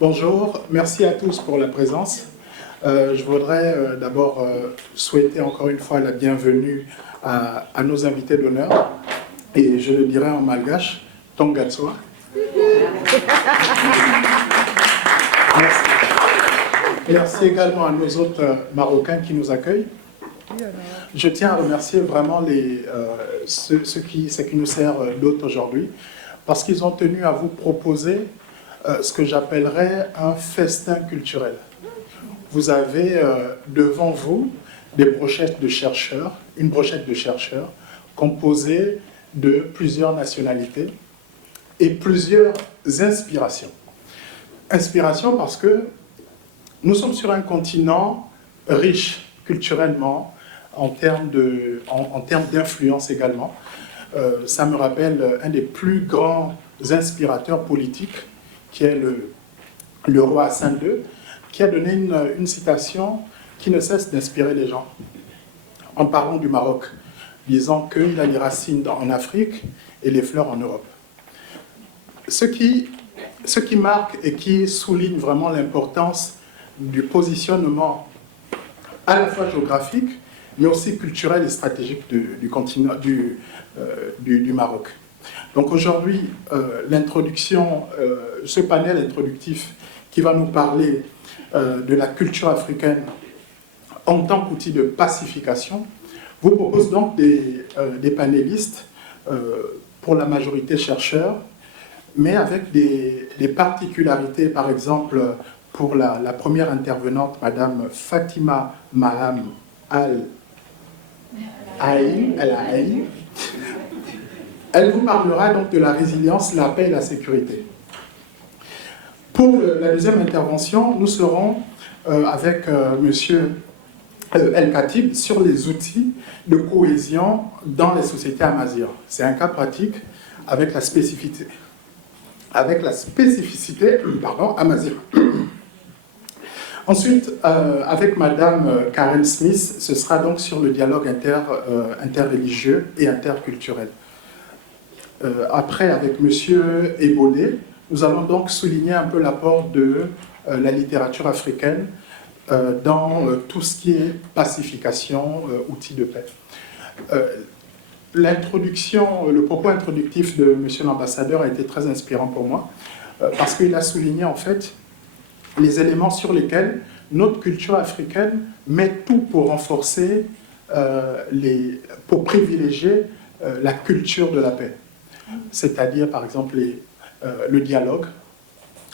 Bonjour, merci à tous pour la présence. Je voudrais d'abord souhaiter encore une fois la bienvenue à nos invités d'honneur. Et je le dirai en malgache, Tongatsua. Merci. Merci également à nos autres Marocains qui nous accueillent. Je tiens à remercier vraiment ceux qui nous servent d'hôtes aujourd'hui, parce qu'ils ont tenu à vous proposer ce que j'appellerais un festin culturel. Vous avez devant vous des brochettes de chercheurs, une brochette de chercheurs composée de plusieurs nationalités et plusieurs inspirations. Inspiration parce que nous sommes sur un continent riche culturellement, en termes d'influence également. Ça me rappelle un des plus grands inspirateurs politiques, qui est le roi Hassan II, qui a donné une citation qui ne cesse d'inspirer les gens, en parlant du Maroc, disant qu'il a les racines en Afrique et les fleurs en Europe. Ce qui marque et qui souligne vraiment l'importance du positionnement à la fois géographique, mais aussi culturel et stratégique du continent, du Maroc. Donc aujourd'hui, l'introduction, ce panel introductif qui va nous parler de la culture africaine en tant qu'outil de pacification, vous propose donc des panélistes, pour la majorité chercheurs, mais avec des particularités. Par exemple, pour la première intervenante, Madame Fatima Maham Al-Aïn, elle vous parlera donc de la résilience, la paix et la sécurité. Pour la deuxième intervention, nous serons avec Monsieur El Khatib sur les outils de cohésion dans les sociétés amaziras. C'est un cas pratique avec la spécificité amazigh. Ensuite, avec Madame Karen Smith, ce sera donc sur le dialogue interreligieux et interculturel. Après, avec Monsieur Ebodé, nous allons donc souligner un peu l'apport de la littérature africaine dans tout ce qui est pacification, outils de paix. Le propos introductif de Monsieur l'ambassadeur a été très inspirant pour moi, parce qu'il a souligné en fait les éléments sur lesquels notre culture africaine met tout pour renforcer, pour privilégier la culture de la paix. C'est-à-dire, par exemple, le dialogue.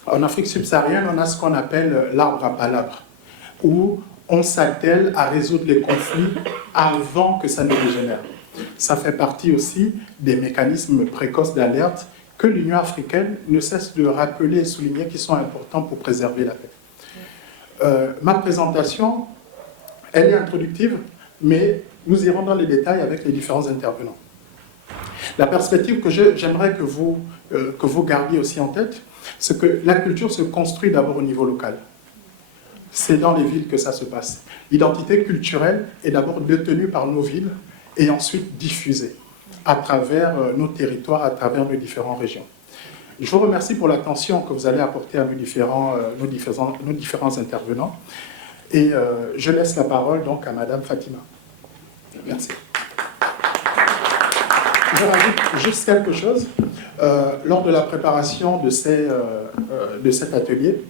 En Afrique subsaharienne, on a ce qu'on appelle l'arbre à palabres, où on s'attelle à résoudre les conflits avant que ça ne dégénère. Ça fait partie aussi des mécanismes précoces d'alerte que l'Union africaine ne cesse de rappeler et souligner qui sont importants pour préserver la paix. Ma présentation, elle est introductive, mais nous irons dans les détails avec les différents intervenants. La perspective que j'aimerais que vous gardiez aussi en tête, c'est que la culture se construit d'abord au niveau local. C'est dans les villes que ça se passe. L'identité culturelle est d'abord détenue par nos villes et ensuite diffusée à travers nos territoires, à travers nos différentes régions. Je vous remercie pour l'attention que vous allez apporter à nos différents intervenants. Et je laisse la parole donc à Madame Fatima. Merci. Je rajoute juste quelque chose. Lors de la préparation de cet atelier,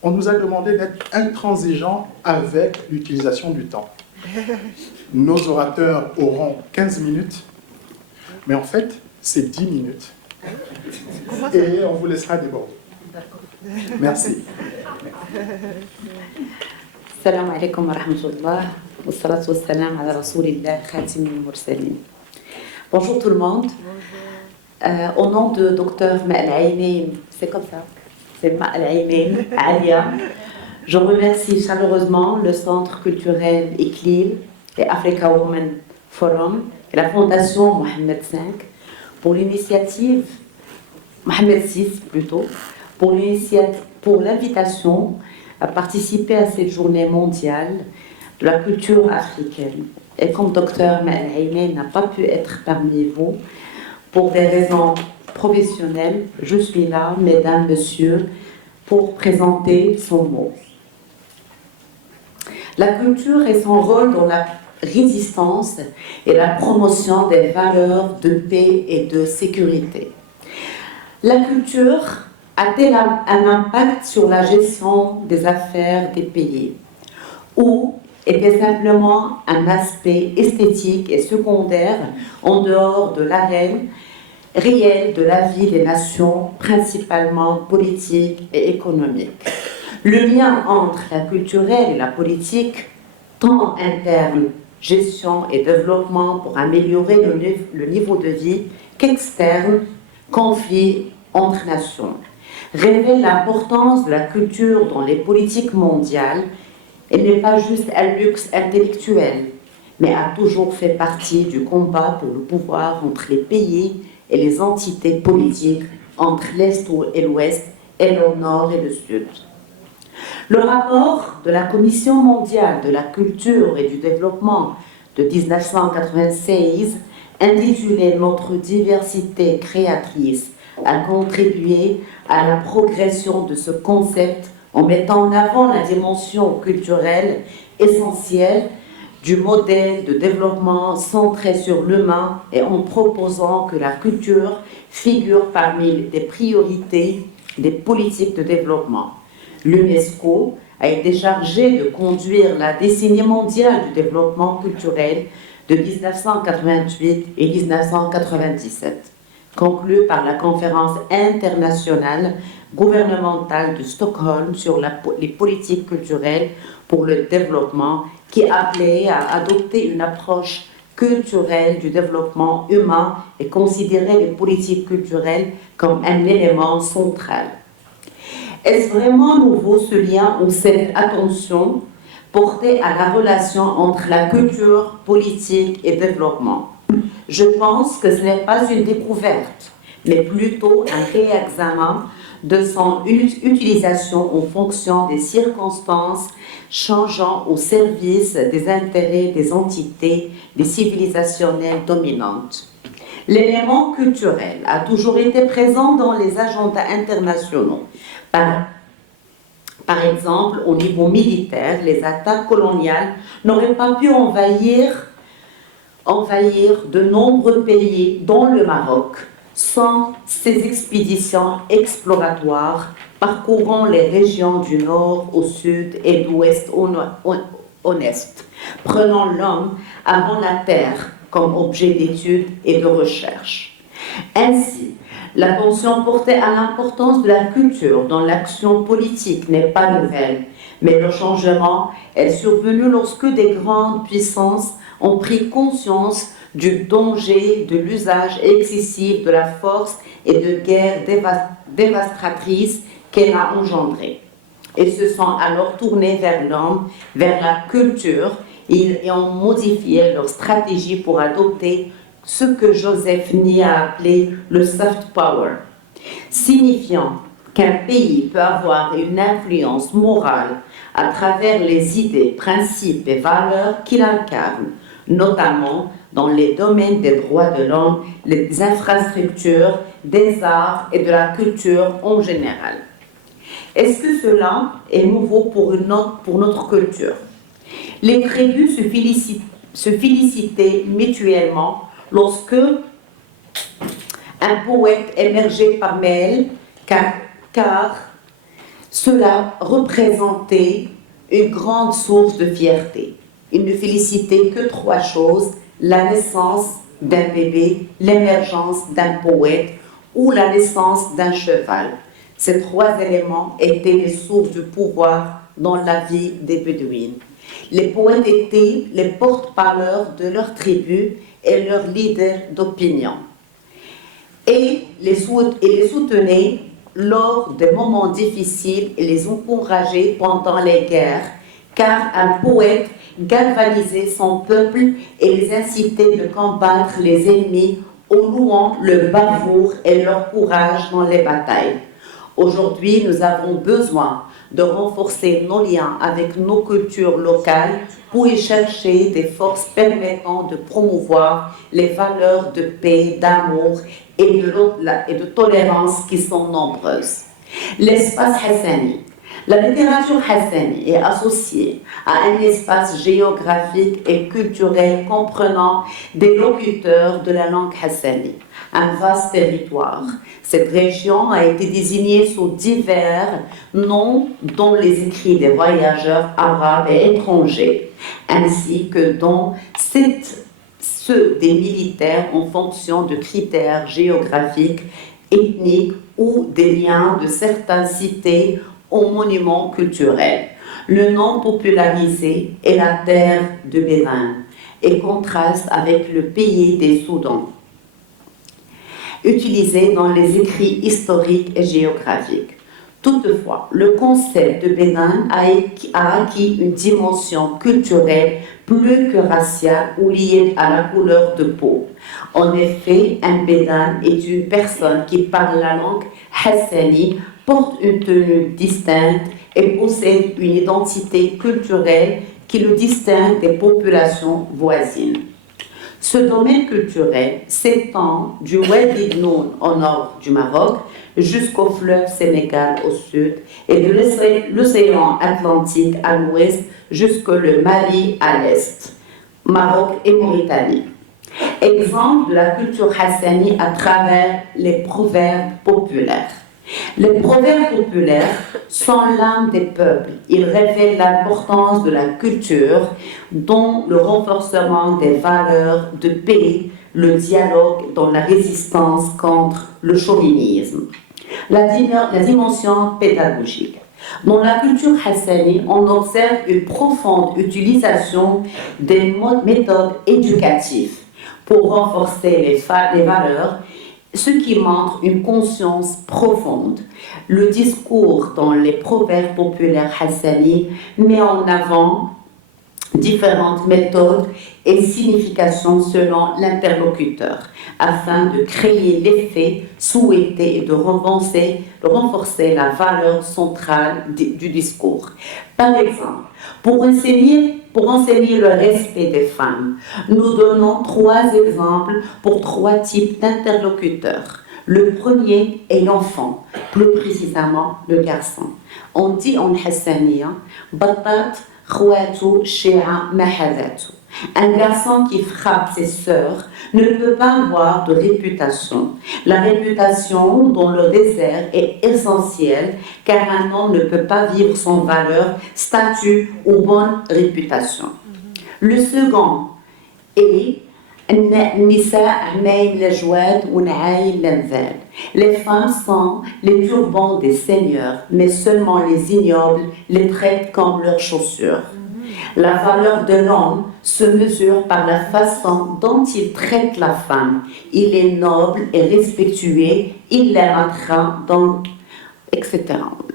on nous a demandé d'être intransigeants avec l'utilisation du temps. Nos orateurs auront 15 minutes, mais en fait, c'est 10 minutes. Et on vous laissera déborder. Merci. Salam alaikum wa rahmatullah. Wa salatu wa salam ala rasoulillah khatim al-mursalin. Bonjour tout le monde. Au nom de Dr Ma'al-Aïnain, c'est comme ça, c'est Ma'al-Aïnain, Alia, je remercie chaleureusement le Centre culturel Iqlil et Africa Women Forum et la Fondation Mohamed V pour l'initiative, Mohamed VI plutôt, pour l'invitation à participer à cette journée mondiale de la culture africaine. Et comme Dr Ma'al-Aïnain n'a pas pu être parmi vous, pour des raisons professionnelles, je suis là, mesdames, messieurs, pour présenter son mot. La culture et son rôle dans la résistance et la promotion des valeurs de paix et de sécurité. La culture a-t-elle un impact sur la gestion des affaires des pays ou était simplement un aspect esthétique et secondaire en dehors de l'arène réelle de la vie des nations, principalement politique et économique? Le lien entre la culturelle et la politique, tant interne, gestion et développement pour améliorer le niveau de vie, qu'externe, conflit entre nations, révèle l'importance de la culture dans les politiques mondiales. Elle n'est pas juste un luxe intellectuel, mais a toujours fait partie du combat pour le pouvoir entre les pays et les entités politiques, entre l'Est et l'Ouest, et le Nord et le Sud. Le rapport de la Commission mondiale de la culture et du développement de 1996, intitulé « Notre diversité créatrice », a contribué à la progression de ce concept en mettant en avant la dimension culturelle essentielle du modèle de développement centré sur l'humain et en proposant que la culture figure parmi les priorités des politiques de développement. L'UNESCO a été chargée de conduire la décennie mondiale du développement culturel de 1988 et 1997, conclue par la conférence internationale gouvernementale de Stockholm sur les politiques culturelles pour le développement, qui appelait à adopter une approche culturelle du développement humain et considérer les politiques culturelles comme un élément central. Est-ce vraiment nouveau ce lien ou cette attention portée à la relation entre la culture, politique et développement? Je pense que ce n'est pas une découverte, mais plutôt un réexamen de son utilisation en fonction des circonstances changeant au service des intérêts des entités, des civilisationnelles dominantes. L'élément culturel a toujours été présent dans les agendas internationaux. Par exemple, au niveau militaire, les attaques coloniales n'auraient pas pu envahir de nombreux pays, dont le Maroc, sans ces expéditions exploratoires parcourant les régions du nord au sud et d'ouest au est, prenant l'homme avant la terre comme objet d'étude et de recherche. Ainsi, l'attention portée à l'importance de la culture dans l'action politique n'est pas nouvelle, mais le changement est survenu lorsque des grandes puissances ont pris conscience du danger de l'usage excessif de la force et de guerres dévastatrices qu'elle a engendrées, et se sont alors tournés vers l'homme, vers la culture, et ont modifié leur stratégie pour adopter ce que Joseph Nye a appelé le soft power, signifiant qu'un pays peut avoir une influence morale à travers les idées, principes et valeurs qu'il incarne, notamment dans les domaines des droits de l'homme, des infrastructures, des arts et de la culture en général. Est-ce que cela est nouveau pour notre culture? Les tribus se félicitaient mutuellement lorsque un poète émergeait parmi elles, car cela représentait une grande source de fierté. Ils ne félicitaient que trois choses: la naissance d'un bébé, l'émergence d'un poète ou la naissance d'un cheval. Ces trois éléments étaient les sources de pouvoir dans la vie des Bédouines. Les poètes étaient les porte-parole de leur tribu et leurs leaders d'opinion, et les soutenaient lors des moments difficiles et les encourageaient pendant les guerres, car un poète galvanisait son peuple et les incitait de combattre les ennemis en louant leur bravoure et leur courage dans les batailles. Aujourd'hui, nous avons besoin de renforcer nos liens avec nos cultures locales pour y chercher des forces permettant de promouvoir les valeurs de paix, d'amour et de tolérance qui sont nombreuses. L'espace hassani. La littérature hassani est associée à un espace géographique et culturel comprenant des locuteurs de la langue hassani, un vaste territoire. Cette région a été désignée sous divers noms dont les écrits des voyageurs arabes et étrangers, ainsi que dans ceux des militaires en fonction de critères géographiques, ethniques ou des liens de certaines cités aux monuments culturels. Le nom popularisé est la terre de Bénin et contraste avec le pays des Soudans, utilisé dans les écrits historiques et géographiques. Toutefois, le concept de Bénin a acquis une dimension culturelle plus que raciale ou liée à la couleur de peau. En effet, un Bénin est une personne qui parle la langue hassani, porte une tenue distincte et possède une identité culturelle qui le distingue des populations voisines. Ce domaine culturel s'étend du Wadi Noun au nord du Maroc jusqu'au fleuve Sénégal au sud et de l'océan Atlantique à l'ouest jusqu'au Mali à l'est, Maroc et Mauritanie. Exemple de la culture hassani à travers les proverbes populaires. Les proverbes populaires sont l'âme des peuples. Ils révèlent l'importance de la culture, dont le renforcement des valeurs de paix, le dialogue dans la résistance contre le chauvinisme. La dimension pédagogique. Dans la culture hassani, on observe une profonde utilisation des méthodes éducatives pour renforcer les valeurs, ce qui montre une conscience profonde. Le discours dans les proverbes populaires hassani met en avant différentes méthodes et significations selon l'interlocuteur, afin de créer l'effet souhaité et de renforcer la valeur centrale du discours. Par exemple, pour enseigner le respect des femmes, nous donnons 3 exemples pour 3 types d'interlocuteurs. Le premier est l'enfant, plus précisément le garçon. On dit en hassaniya, batat khouatou shi'a mahadatu. Un garçon qui frappe ses sœurs ne peut pas avoir de réputation. La réputation dans le désert est essentielle car un homme ne peut pas vivre sans valeur, statut ou bonne réputation. Le second est les femmes sont les turbans des seigneurs, mais seulement les ignobles les traitent comme leurs chaussures. La valeur de l'homme se mesure par la façon dont il traite la femme. Il est noble et respectueux, il l'aimera, donc, etc.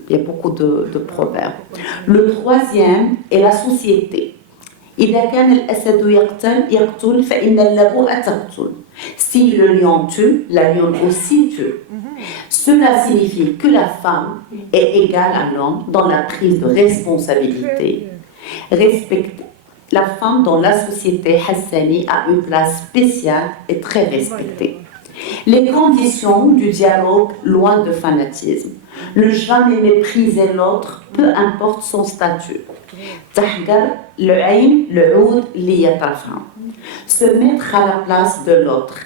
Il y a beaucoup de proverbes. Le troisième est la société. إذا كان الأسد يقتل فإن اللبوء تقتل. Si le lion tue, la lionne aussi tue. Cela signifie que la femme est égale à l'homme dans la prise de responsabilité. La femme dans la société hassani a une place spéciale et très respectée. Les conditions du dialogue loin de fanatisme. Ne jamais mépriser l'autre, peu importe son statut. Se mettre à la place de l'autre.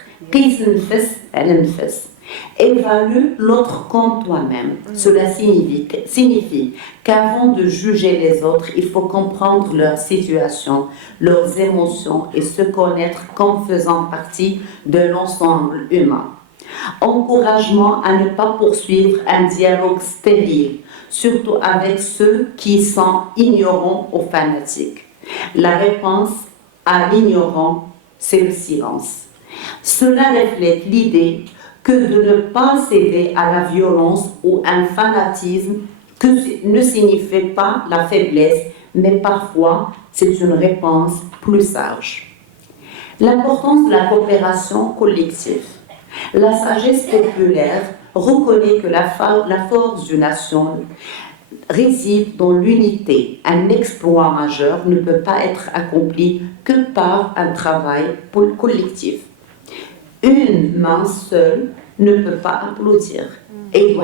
Évalue l'autre comme toi-même. Cela signifie qu'avant de juger les autres, il faut comprendre leur situation, leurs émotions et se connaître comme faisant partie de l'ensemble humain. Encouragement à ne pas poursuivre un dialogue stérile, surtout avec ceux qui sont ignorants ou fanatiques. La réponse à l'ignorant, c'est le silence. Cela reflète l'idée que de ne pas céder à la violence ou un fanatisme ne signifie pas la faiblesse, mais parfois c'est une réponse plus sage. L'importance de la coopération collective. La sagesse populaire reconnaît que la force d'une nation réside dans l'unité. Un exploit majeur ne peut pas être accompli que par un travail collectif. Une main seule ne peut pas applaudir. Et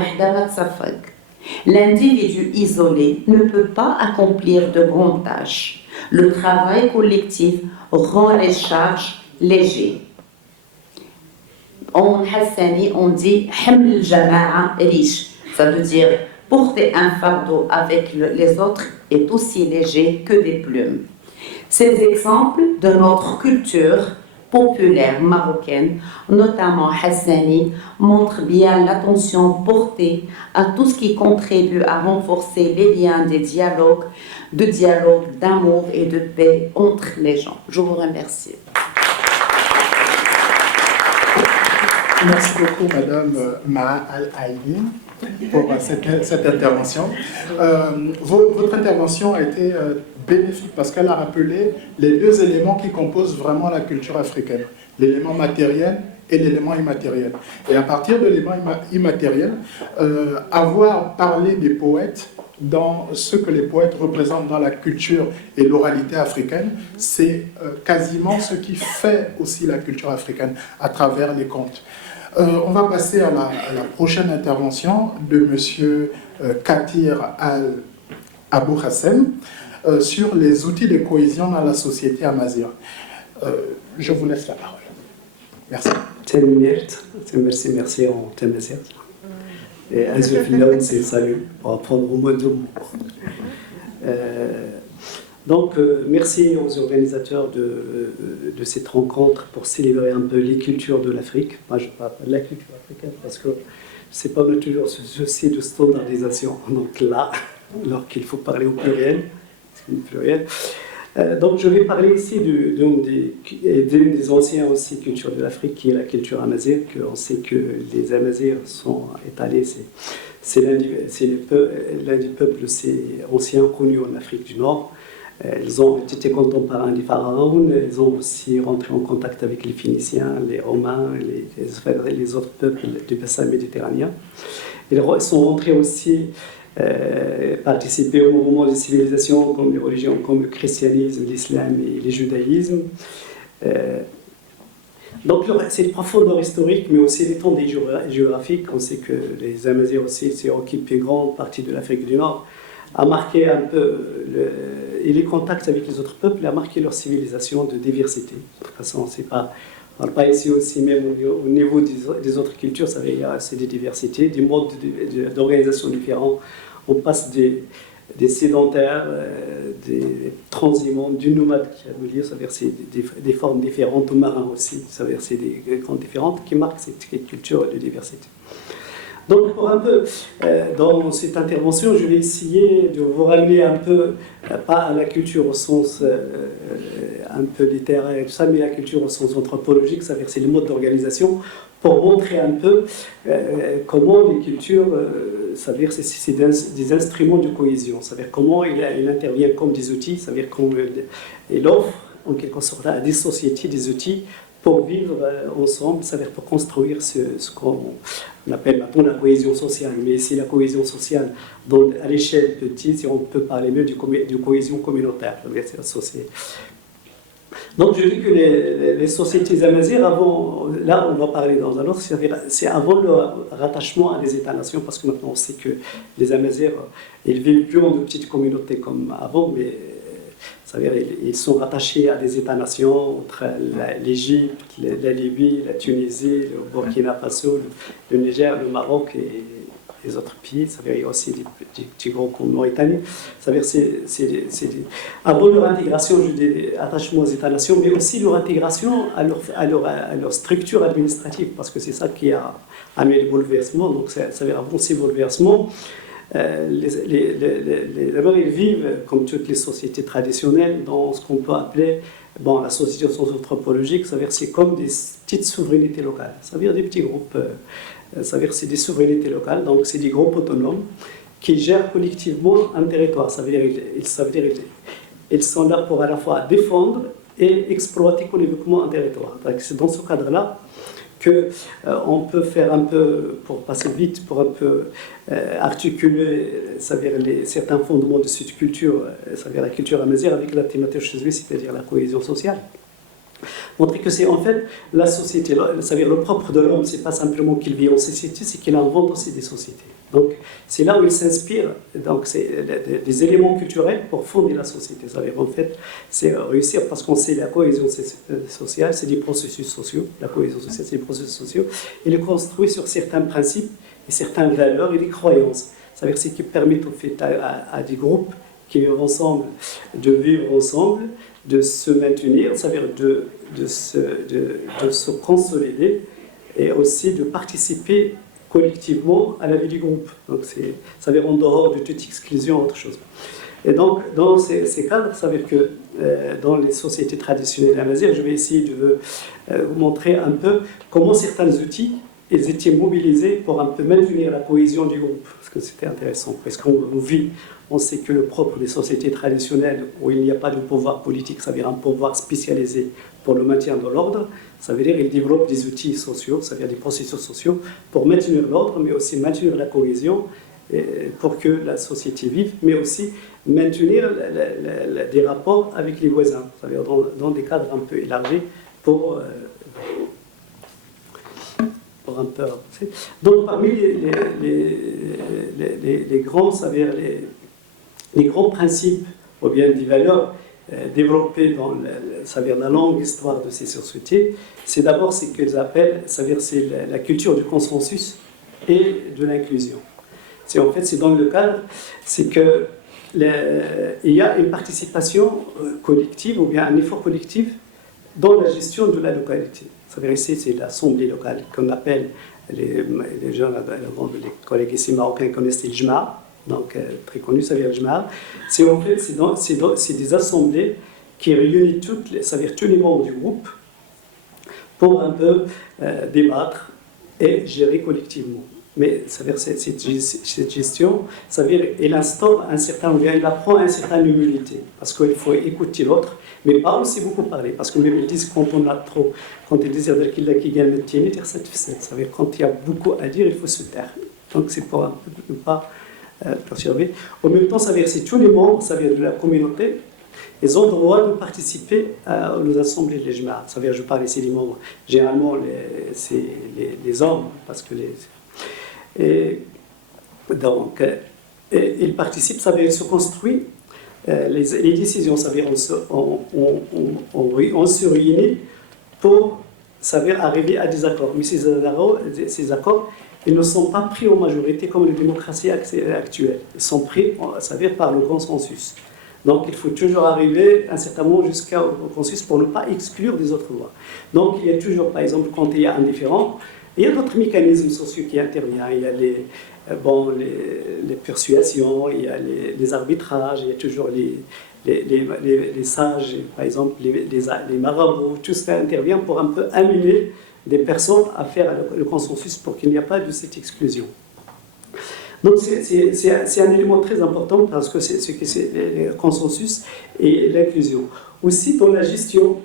L'individu isolé ne peut pas accomplir de grandes tâches. Le travail collectif rend les charges légères. En hassani, on dit haml al-jama'a riche. Ça veut dire porter un fardeau avec les autres est aussi léger que des plumes. Ces exemples de notre culture populaire marocaine, notamment hassani, montrent bien l'attention portée à tout ce qui contribue à renforcer les liens des dialogues, d'amour et de paix entre les gens. Je vous remercie. Merci beaucoup, Madame Maha Al-Aïni, pour cette intervention. Votre intervention a été bénéfique parce qu'elle a rappelé les deux éléments qui composent vraiment la culture africaine, l'élément matériel et l'élément immatériel. Et à partir de l'élément immatériel, avoir parlé des poètes dans ce que les poètes représentent dans la culture et l'oralité africaine, c'est quasiment ce qui fait aussi la culture africaine à travers les contes. On va passer à la prochaine intervention de M. Katir Al-Abou Hassem sur les outils de cohésion dans la société amazigh. Je vous laisse la parole. Merci. Merci en Tamazight. Et Azufillah, c'est salut, pour apprendre au moins 2 mots. Donc, merci aux organisateurs de cette rencontre pour célébrer un peu les cultures de l'Afrique. Moi, je parle de la culture africaine parce que c'est pas toujours ce souci de standardisation. Donc là, alors qu'il faut parler au pluriel, donc, je vais parler ici d'une des anciennes aussi cultures de l'Afrique, qui est la culture amazigh. On sait que les Amazirs sont étalés, c'est l'un des peuples anciens connus en Afrique du Nord. Ils ont été contemporains des pharaons, ils ont aussi rentré en contact avec les Phéniciens, les Romains, les autres peuples du bassin méditerranéen. Ils sont rentrés aussi participer au mouvement des civilisations comme les religions, comme le christianisme, l'islam et le judaïsme. Donc c'est les profondeurs historiques, mais aussi l'étendue géographique. On sait que les Amazirs aussi occupent une grande partie de l'Afrique du Nord, a marqué un peu, et les contacts avec les autres peuples a marqué leur civilisation de diversité. De toute façon, on ne parle pas ici aussi même au niveau des autres cultures, c'est des diversités, des modes d'organisation différents. On passe des sédentaires, des transhumants, du nomade qui a voulu, c'est des formes différentes, aux marins aussi, c'est des grandes différentes qui marquent cette culture de diversité. Donc, pour un peu, dans cette intervention, je vais essayer de vous ramener un peu, pas à la culture au sens un peu littéraire et tout ça, mais la culture au sens anthropologique, c'est le mode d'organisation, pour montrer un peu comment les cultures, c'est des instruments de cohésion, comment il intervient comme des outils, comment il offre en quelque sorte à des sociétés des outils pour vivre ensemble, pour construire ce qu'on appelle maintenant la cohésion sociale. Mais c'est la cohésion sociale à l'échelle petite, si on peut parler mieux de cohésion communautaire. Donc je dis que les sociétés amazirs, là on va parler dans un autre, c'est avant le rattachement à des États-nations, parce que maintenant on sait que les Amazirs, ils vivent plus en de petites communautés comme avant, mais ils sont rattachés à des États-nations entre l'Égypte, la Libye, la Tunisie, le Burkina Faso, le Niger, le Maroc et les autres pays. Il y a aussi des petits groupes comme Mauritanie. Avant leur intégration, je dis attachement aux États-nations, mais aussi leur intégration à leur structure administrative, parce que c'est ça qui a amené le bouleversement. Donc, avant ces bouleversements, les Amazirs vivent, comme toutes les sociétés traditionnelles, dans ce qu'on peut appeler, la société au sens anthropologique, c'est comme des petites souverainetés locales, des petits groupes, c'est des souverainetés locales, donc c'est des groupes autonomes qui gèrent collectivement un territoire, ils sont là pour à la fois défendre et exploiter collectivement un territoire. C'est dans ce cadre-là qu'on peut faire un peu, pour passer vite, pour un peu articuler certains fondements de cette culture, la culture amazigh avec la thématique chez lui, c'est-à-dire la cohésion sociale. Montrer que c'est en fait la société, c'est-à-dire le propre de l'homme, c'est pas simplement qu'il vit en société, c'est qu'il invente aussi des sociétés. Donc c'est là où il s'inspire, donc c'est des éléments culturels pour fonder la société. C'est-à-dire en fait, c'est réussir parce qu'on sait la cohésion sociale, c'est des processus sociaux. La cohésion sociale, c'est des processus sociaux. Il est construit sur certains principes et certaines valeurs et des croyances. C'est-à-dire ce qui permet au fait à des groupes qui vivent ensemble de vivre ensemble, de se maintenir, c'est-à-dire de se consolider et aussi de participer collectivement à la vie du groupe. Donc ça veut dire en dehors de toute exclusion, autre chose. Et donc, dans ces cadres, ça veut dire que dans les sociétés traditionnelles amazighes, je vais essayer de vous montrer un peu comment certains outils ils étaient mobilisés pour un peu maintenir la cohésion du groupe, parce que c'était intéressant, parce qu'on vit, on sait que le propre des sociétés traditionnelles où il n'y a pas de pouvoir politique, ça veut dire un pouvoir spécialisé pour le maintien de l'ordre, ça veut dire qu'ils développent des outils sociaux, ça veut dire des processus sociaux pour maintenir l'ordre, mais aussi maintenir la cohésion pour que la société vive, mais aussi maintenir des rapports avec les voisins, ça veut dire dans des cadres un peu élargis pour un peu. Donc parmi les grands, ça veut dire les grands principes ou bien des valeurs développées dans ça veut dire la longue histoire de ces sociétés, c'est d'abord ce qu'ils appellent, ça veut dire c'est la culture du consensus et de l'inclusion. En fait, c'est dans le cadre, c'est que il y a une participation collective ou bien un effort collectif dans la gestion de la localité. Ça veut dire ici, c'est l'assemblée locale qu'on appelle, les gens, les collègues ici marocains connaissent le Jma', donc très connu, ça veut dire le Jma'. En fait, c'est des assemblées qui réunissent ça veut dire tous les membres du groupe pour un peu débattre et gérer collectivement. Mais ça veut dire cette gestion, ça veut dire il instaure il apprend un certain humilité, parce qu'il faut écouter l'autre, mais pas aussi beaucoup parler, parce que même ils disent quand ils disent qu'il y a qui gagne le tien, ça veut dire quand il y a beaucoup à dire, il faut se taire. Donc c'est pour un peu ne pas perturber. En même temps, ça veut dire c'est tous les membres, ça veut dire de la communauté, ils ont le droit de participer aux assemblées de Jma'. Ça veut dire, je parle ici des membres, généralement c'est les hommes, parce que et donc, ils participent, ça veut dire se construit les décisions, ça veut dire on se réunit pour ça veut dire arriver à des accords. Mais ces accords, ils ne sont pas pris en majorité comme les démocraties actuelles. Ils sont pris, ça veut dire, par le consensus. Donc il faut toujours arriver à un certain moment jusqu'au consensus pour ne pas exclure des autres lois. Donc il y a toujours, par exemple, quand il y a un différend, il y a d'autres mécanismes sociaux qui interviennent. Il y a les persuasions, il y a les arbitrages, il y a toujours les sages, par exemple, les marabouts. Tout cela intervient pour un peu amener des personnes à faire le consensus pour qu'il n'y ait pas de cette exclusion. Donc c'est un élément très important parce que c'est le consensus et l'inclusion. Aussi dans la gestion.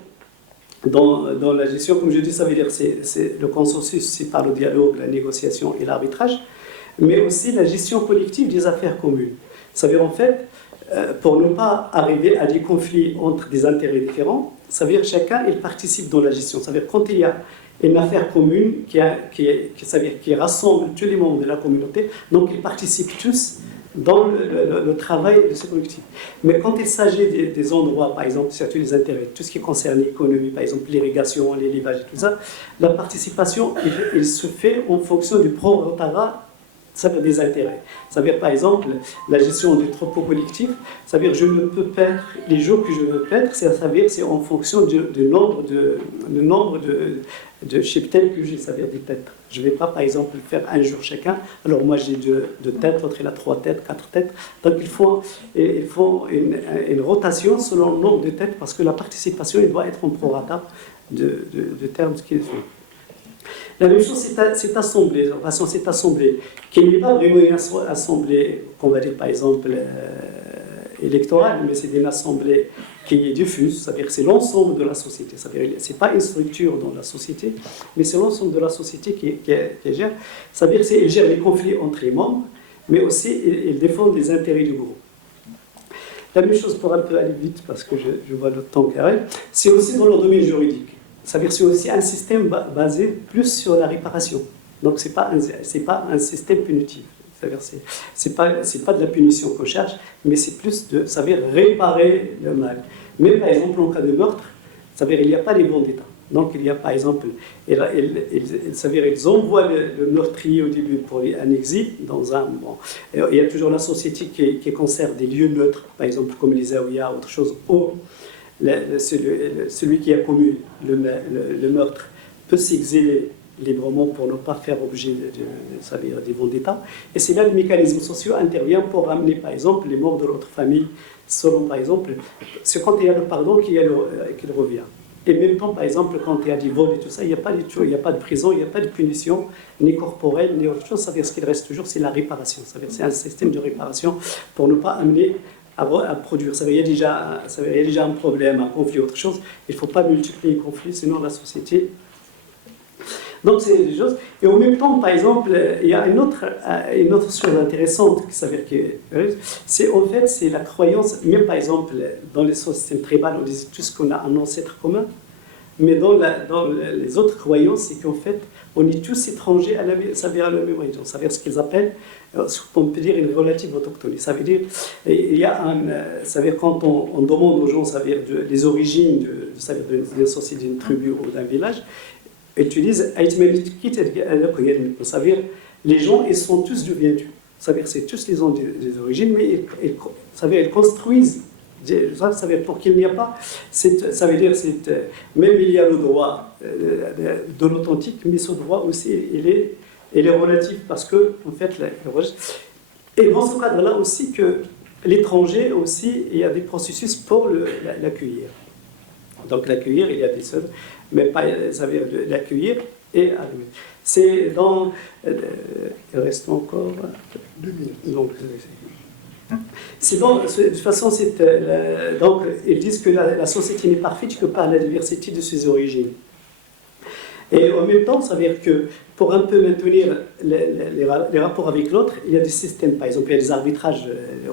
Dans la gestion, comme je dis, ça veut dire c'est le consensus, c'est par le dialogue, la négociation et l'arbitrage, mais aussi la gestion collective des affaires communes. Ça veut dire en fait, pour ne pas arriver à des conflits entre des intérêts différents, ça veut dire chacun il participe dans la gestion. Ça veut dire quand il y a une affaire commune qui rassemble tous les membres de la communauté, donc ils participent tous dans le travail de ce collectif. Mais quand il s'agit des endroits, par exemple, surtout les intérêts, tout ce qui concerne l'économie, par exemple l'irrigation, l'élevage et tout ça, la participation, il se fait en fonction du prorata, ça veut dire des intérêts. Ça veut dire, par exemple, la gestion des troupeaux collectifs, ça veut dire je ne peux paître les jours que je veux paître, ça veut dire c'est en fonction du nombre de cheptels que j'ai, ça veut dire des têtes. Je ne vais pas, par exemple, faire un jour chacun. Alors moi j'ai deux têtes, l'autre il a 3 têtes, 4 têtes. Donc il faut une rotation selon le nombre de têtes parce que la participation il doit être en prorata de termes qu'il fait. La même chose, cette assemblée, qui n'est pas vraiment une assemblée, qu'on va dire par exemple électorale, mais c'est une assemblée qui est diffuse, c'est-à-dire que c'est l'ensemble de la société. C'est-à-dire que ce n'est pas une structure dans la société, mais c'est l'ensemble de la société qui gère. C'est-à-dire qu'il gère les conflits entre les membres, mais aussi il défend les intérêts du groupe. La même chose pour un peu aller vite, parce que je vois le temps qui arrive, c'est aussi dans le domaine juridique. C'est-à-dire que c'est aussi un système basé plus sur la réparation. Donc ce n'est pas un système punitif. C'est-à-dire c'est pas de la punition qu'on cherche, mais c'est plus de savoir réparer le mal. Mais par exemple, en cas de meurtre, c'est-à-dire il n'y a pas les vendettas. Donc il y a par exemple, ils envoient le meurtrier au début pour un exil dans un. Bon, il y a toujours la société qui conserve des lieux neutres, par exemple comme les zaouïas, autre chose, où celui qui a commis le meurtre peut s'exiler librement pour ne pas faire objet des vendettas. Et c'est là que les mécanismes sociaux interviennent pour ramener, par exemple, les membres de l'autre famille, selon, par exemple, c'est quand il y a le pardon qu'il revient. Et même temps, par exemple, quand il y a des vols et tout ça, il n'y a pas de prison, il n'y a pas de punition, ni corporelle, ni autre chose. Ça veut dire ce qu'il reste toujours, c'est la réparation. Ça veut dire c'est un système de réparation pour ne pas amener à produire. Ça veut dire il y a déjà un problème, un conflit, autre chose. Il ne faut pas multiplier les conflits, sinon la société. Donc, c'est des choses. Et en même temps, par exemple, il y a une autre chose intéressante qui s'avère que c'est la croyance, même par exemple, dans les systèmes tribaux, on dit tous qu'on a un ancêtre commun, mais dans les autres croyances, c'est qu'en fait, on est tous étrangers à la même religion. Ça veut dire ce qu'ils appellent, ce qu'on peut dire, une relative autochtonie. Ça veut dire, ça veut dire quand on demande aux gens, ça veut dire les origines d'une société, d'une tribu ou d'un village, utilisent ça veut dire les gens ils sont tous devenus, ça veut dire c'est tous les gens des origines, mais ça veut dire ils construisent, ça veut dire pour qu'il n'y a pas, ça veut dire même il y a le droit de l'authentique, mais ce droit aussi il est relatif parce que en fait et dans ce cadre-là aussi que l'étranger aussi il y a des processus pour l'accueillir. Donc l'accueillir, il y a des choses, mais pas, ça veut dire l'accueillir et allumer. C'est dans... il reste encore 2 minutes. Donc, c'est dans, de toute façon, donc, ils disent que la société n'est parfaite que par la diversité de ses origines. Et en même temps, ça veut dire que pour un peu maintenir les rapports avec l'autre, il y a des systèmes, par exemple, il y a des arbitrages,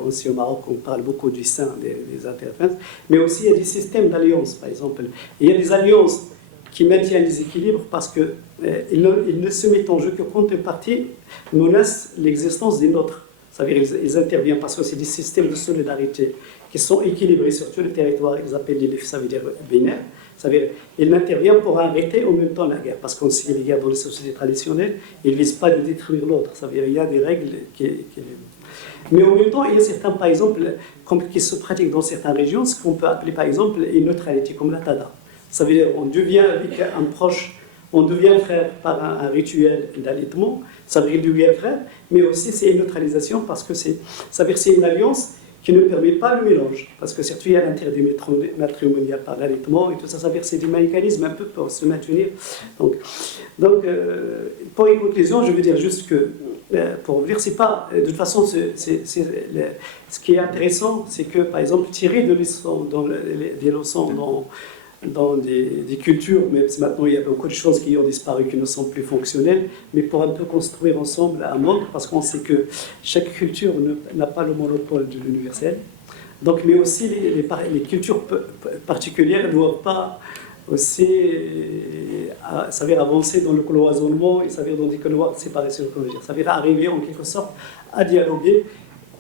aussi au Maroc, on parle beaucoup du sein des interférences, mais aussi il y a des systèmes d'alliances, par exemple. Et il y a des alliances qui maintiennent les équilibres parce qu'ils ne se mettent en jeu que quand une partie menace l'existence des nôtres. Ça veut dire qu'ils interviennent parce que c'est des systèmes de solidarité qui sont équilibrés sur tout le territoire, ils appellent ça veut dire binaire. Ça veut dire qu'ils interviennent pour arrêter en même temps la guerre. Parce qu'on sait que les guerres dans les sociétés traditionnelles, ils ne visent pas de détruire l'autre. Ça veut dire qu'il y a des règles Mais en même temps, il y a certains, par exemple, qui se pratiquent dans certaines régions, ce qu'on peut appeler par exemple une neutralité, comme la tada. Ça veut dire qu'on devient avec un proche, on devient frère par un rituel d'allaitement, ça veut dire qu'il devient frère, mais aussi c'est une neutralisation parce que ça veut dire c'est une alliance qui ne permet pas le mélange, parce que surtout il y a l'interdit matrimonial par l'allaitement et tout ça, ça veut dire c'est des mécanismes un peu pour se maintenir. Donc pour une conclusion, je veux dire juste que, pour dire, c'est pas, de toute façon, ce qui est intéressant, c'est que, par exemple, tirer des leçons dans des cultures, même si maintenant il y a beaucoup de choses qui ont disparu, qui ne sont plus fonctionnelles, mais pour un peu construire ensemble un monde, parce qu'on sait que chaque culture n'a pas le monopole de l'universel. Donc, mais aussi les cultures particulières ne doivent pas aussi ça veut dire avancer dans le cloisonnement et ça veut dire dans des couloirs séparés, ça veut dire arriver en quelque sorte à dialoguer.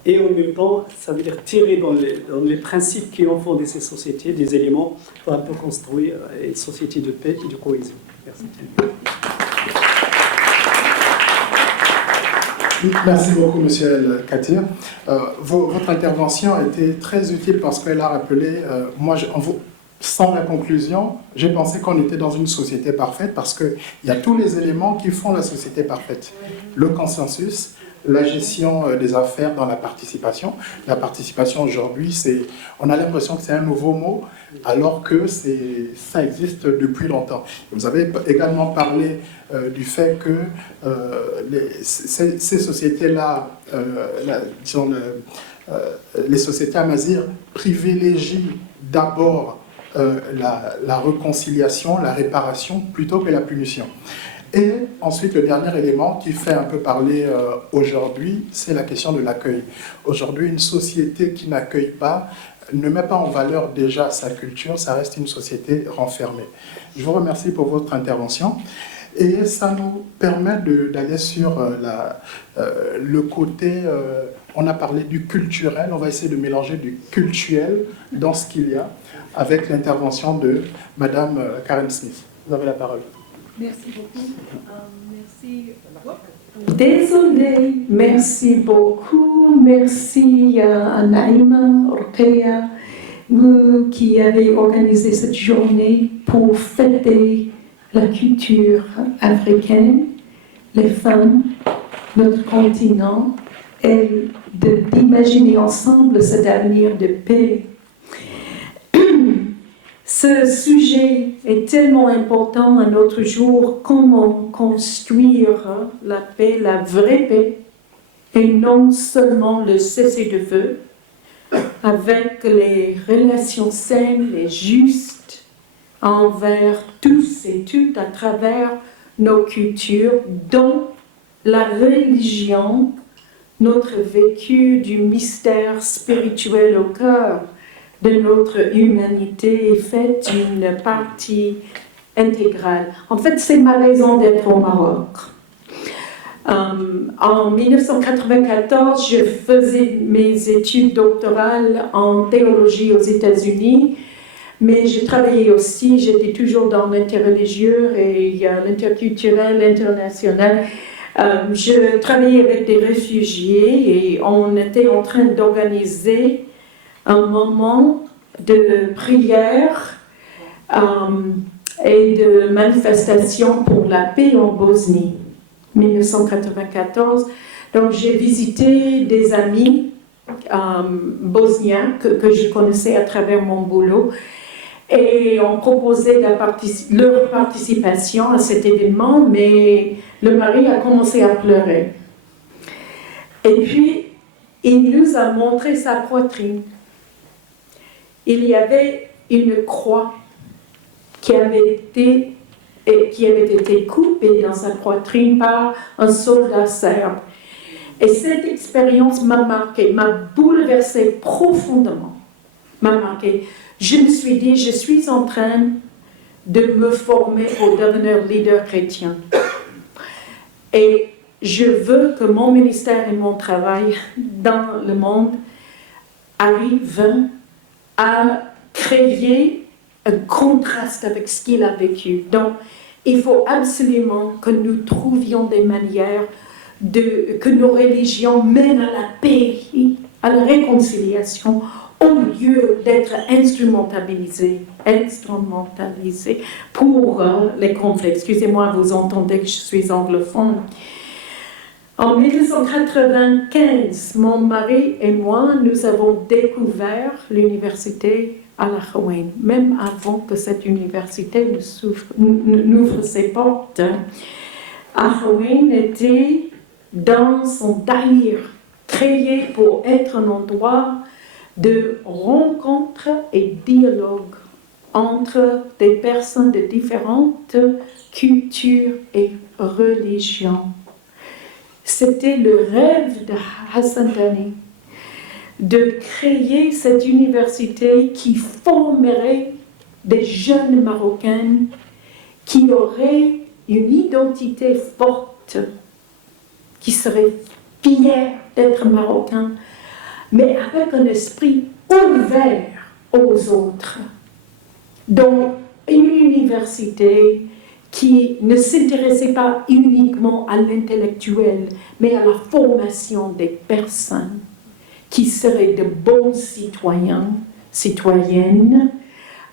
Et en même temps, ça veut dire tirer dans les principes qui ont fondé ces sociétés des éléments pour un peu construire une société de paix et de cohésion. Merci. Merci beaucoup, Monsieur El Katir. Votre intervention a été très utile parce qu'elle a rappelé, sans la conclusion, j'ai pensé qu'on était dans une société parfaite parce qu'il y a tous les éléments qui font la société parfaite. Le consensus, la gestion des affaires dans la participation. La participation aujourd'hui, on a l'impression que c'est un nouveau mot, alors que ça existe depuis longtemps. Vous avez également parlé du fait que ces sociétés-là, les sociétés amazirs privilégient d'abord la réconciliation, la réparation, plutôt que la punition. Et ensuite, le dernier élément qui fait un peu parler aujourd'hui, c'est la question de l'accueil. Aujourd'hui, une société qui n'accueille pas ne met pas en valeur déjà sa culture, ça reste une société renfermée. Je vous remercie pour votre intervention. Et ça nous permet d'aller sur le côté, on a parlé du culturel, on va essayer de mélanger du cultuel dans ce qu'il y a, avec l'intervention de Madame Karen Smith. Vous avez la parole. Merci beaucoup. Merci. Désolée, merci beaucoup. Merci à Naïma, Orpea, vous qui avez organisé cette journée pour fêter la culture africaine, les femmes, notre continent, et d'imaginer ensemble cet avenir de paix. Ce sujet est tellement important à notre jour, comment construire la paix, la vraie paix, et non seulement le cessez-le-feu, avec les relations saines et justes envers tous et toutes à travers nos cultures, dont la religion, notre vécu du mystère spirituel au cœur de notre humanité est faite d'une partie intégrale. En fait, c'est ma raison d'être au Maroc. En 1994, je faisais mes études doctorales en théologie aux États-Unis, mais je travaillais aussi, j'étais toujours dans l'interreligieux et l'interculturel, international. Je travaillais avec des réfugiés et on était en train d'organiser un moment de prière et de manifestation pour la paix en Bosnie, 1994. Donc j'ai visité des amis bosniens que je connaissais à travers mon boulot et on proposait leur participation à cet événement, mais le mari a commencé à pleurer. Et puis, il nous a montré sa poitrine. Il y avait une croix qui avait été coupée dans sa poitrine par un soldat serbe. Et cette expérience m'a marquée, m'a bouleversée profondément, m'a marquée. Je me suis dit, je suis en train de me former pour devenir leader chrétien. Et je veux que mon ministère et mon travail dans le monde arrivent à créer un contraste avec ce qu'il a vécu. Donc, il faut absolument que nous trouvions des manières que nos religions mènent à la paix, à la réconciliation, au lieu d'être instrumentalisées pour les conflits. Excusez-moi, vous entendez que je suis anglophone. En 1995, mon mari et moi, nous avons découvert l'université Al-Akhawain, même avant que cette université n'ouvre ses portes. Al-Akhawain était dans son dahir, créé pour être un endroit de rencontre et dialogue entre des personnes de différentes cultures et religions. C'était le rêve de Hassan Dani de créer cette université qui formerait des jeunes Marocains qui auraient une identité forte, qui seraient fiers d'être Marocains, mais avec un esprit ouvert aux autres. Donc, une université qui ne s'intéressait pas uniquement à l'intellectuel, mais à la formation des personnes qui seraient de bons citoyens, citoyennes,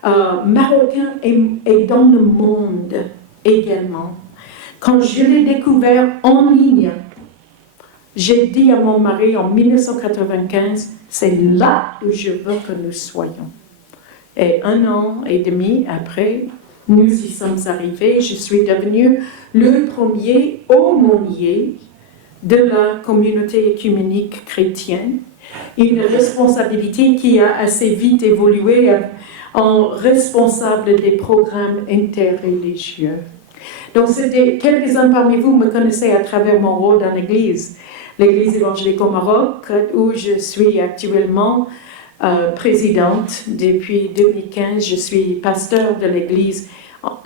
marocains et dans le monde également. Quand je l'ai découvert en ligne, j'ai dit à mon mari en 1995, c'est là où je veux que nous soyons. Et 1 an et demi après, nous y sommes arrivés. Je suis devenue le premier aumônier de la communauté œcuménique chrétienne. Une responsabilité qui a assez vite évolué en responsable des programmes interreligieux. Donc, quelques-uns parmi vous me connaissaient à travers mon rôle dans l'Église évangélique au Maroc, où je suis actuellement présidente depuis 2015. Je suis pasteur de l'Église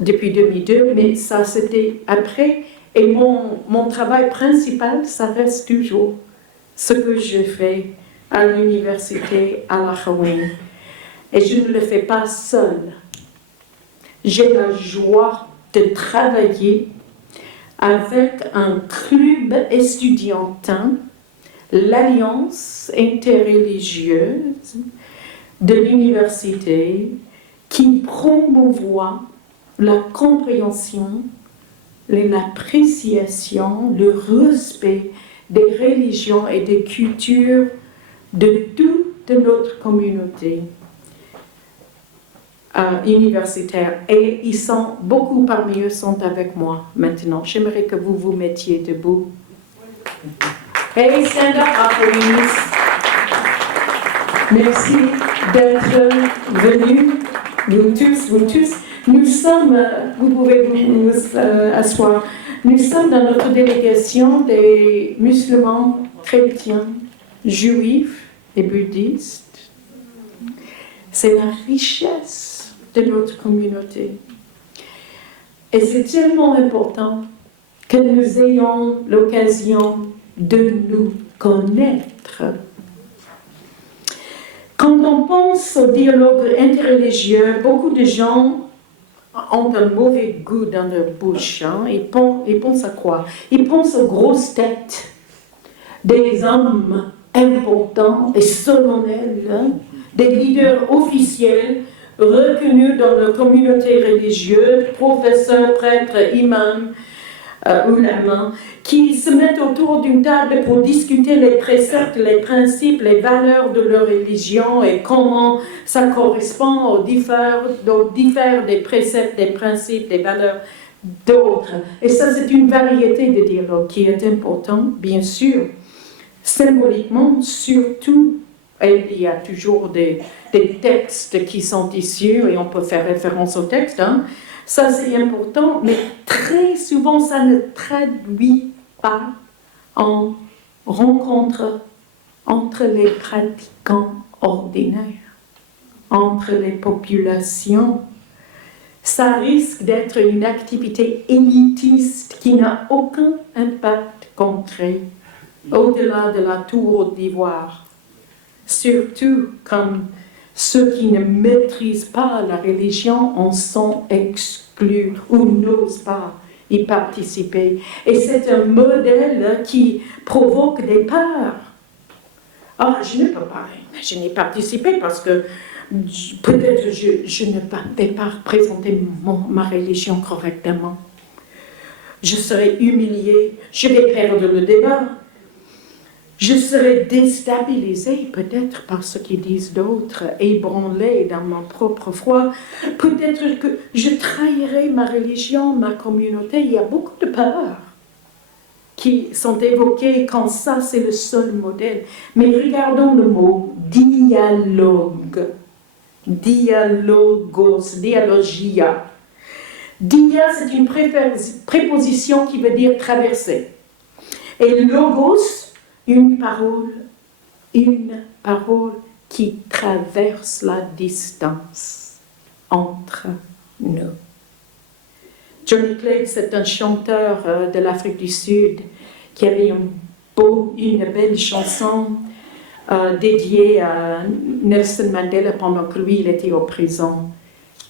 depuis 2002, mais ça c'était après. Et mon travail principal, ça reste toujours ce que je fais à l'université à l'Akhawin. Et je ne le fais pas seule. J'ai la joie de travailler avec un club estudiantin, l'Alliance interreligieuse de l'université, qui promouvoit la compréhension, l'appréciation, le respect des religions et des cultures de toute notre communauté universitaire. Et beaucoup parmi eux sont avec moi maintenant. J'aimerais que vous vous mettiez debout. Hey, stand up, please. Merci d'être venus, vous tous. Nous sommes, vous pouvez vous asseoir, nous sommes dans notre délégation des musulmans, chrétiens, juifs et bouddhistes. C'est la richesse de notre communauté. Et c'est tellement important que nous ayons l'occasion de nous connaître. Quand on pense au dialogue interreligieux, beaucoup de gens ont un mauvais goût dans leur bouche. Hein? Ils pensent à quoi? Ils pensent aux grosses têtes, des hommes importants et solennels, hein? Des leaders officiels reconnus dans leur communauté religieuse, professeurs, prêtres, imams, ulama, qui se mettent autour d'une table pour discuter les préceptes, les principes, les valeurs de leur religion et comment ça correspond aux diffère des préceptes, des principes, des valeurs d'autres. Et ça, c'est une variété de dialogues qui est important, bien sûr, symboliquement, surtout. Et il y a toujours des textes qui sont issus, et on peut faire référence aux textes, hein. Ça, c'est important, mais très souvent, ça ne traduit pas en rencontre entre les pratiquants ordinaires, entre les populations. Ça risque d'être une activité élitiste qui n'a aucun impact concret au-delà de la tour d'ivoire. Surtout comme ceux qui ne maîtrisent pas la religion en sont exclus ou n'osent pas y participer. Et c'est un modèle qui provoque des peurs. Ah, je ne peux pas, je n'ai participé parce que peut-être je ne vais pas représenter ma religion correctement. Je serai humiliée, je vais perdre le débat. Je serai déstabilisée peut-être par ce qu'ils disent d'autres, ébranlée dans ma propre foi. Peut-être que je trahirai ma religion, ma communauté. Il y a beaucoup de peurs qui sont évoquées quand ça, c'est le seul modèle. Mais regardons le mot dialogue. Dialogos, dialogia. Dia, c'est une préposition qui veut dire traverser. Et logos, une parole qui traverse la distance entre nous. Johnny Clegg, c'est un chanteur de l'Afrique du Sud qui avait une belle chanson dédiée à Nelson Mandela pendant que lui, il était en prison.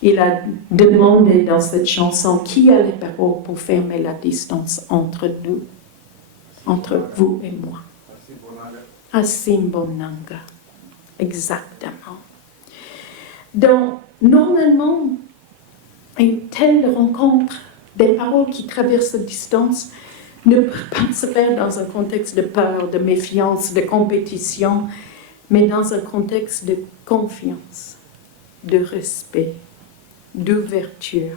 Il a demandé dans cette chanson qui a les paroles pour fermer la distance entre nous, entre vous et moi. Asimbonanga. Exactement. Donc, normalement, une telle rencontre, des paroles qui traversent la distance, ne peut pas se faire dans un contexte de peur, de méfiance, de compétition, mais dans un contexte de confiance, de respect, d'ouverture.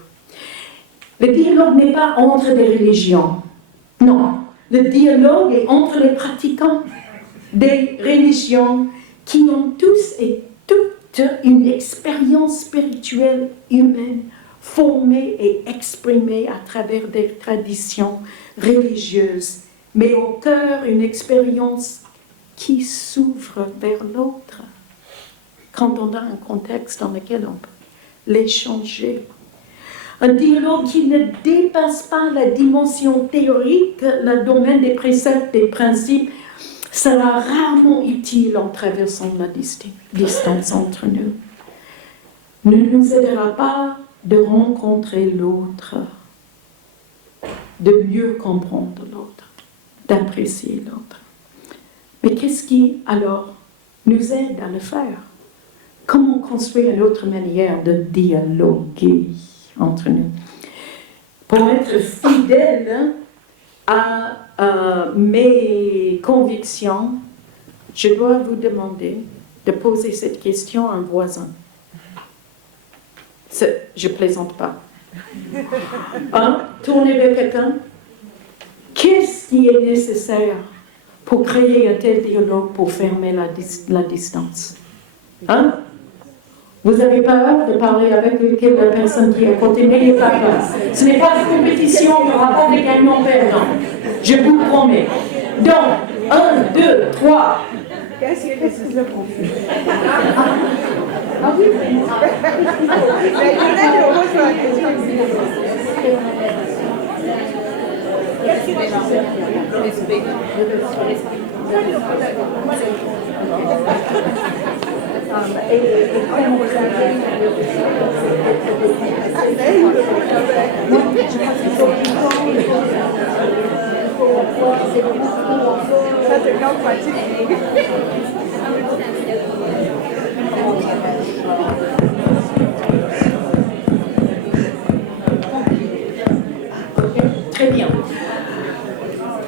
Le dialogue n'est pas entre des religions. Non, le dialogue est entre les pratiquants des religions qui ont tous et toutes une expérience spirituelle humaine formée et exprimée à travers des traditions religieuses, mais au cœur une expérience qui s'ouvre vers l'autre. quand on a un contexte dans lequel on peut l'échanger. Un dialogue qui ne dépasse pas la dimension théorique, le domaine des préceptes, des principes, sera rarement utile en traversant la distance entre nous. Ne nous aidera pas de rencontrer l'autre, de mieux comprendre l'autre, d'apprécier l'autre. Mais qu'est-ce qui, alors, nous aide à le faire? Comment construire une autre manière de dialoguer entre nous? Pour être fidèle à mes convictions, je dois vous demander de poser cette question à un voisin. Je ne plaisante pas. Tournez vers quelqu'un. Qu'est-ce qui est nécessaire pour créer un tel dialogue, pour fermer la distance? Vous avez peur de parler avec la personne qui est à côté, n'ayez pas peur. Ce n'est pas une compétition, il n'y aura pas de gagnant-perdant. Je vous promets. Donc, 1, 2, 3. Qu'est-ce que le conflit? Ah oui. Ça te calme fatigue. Très bien.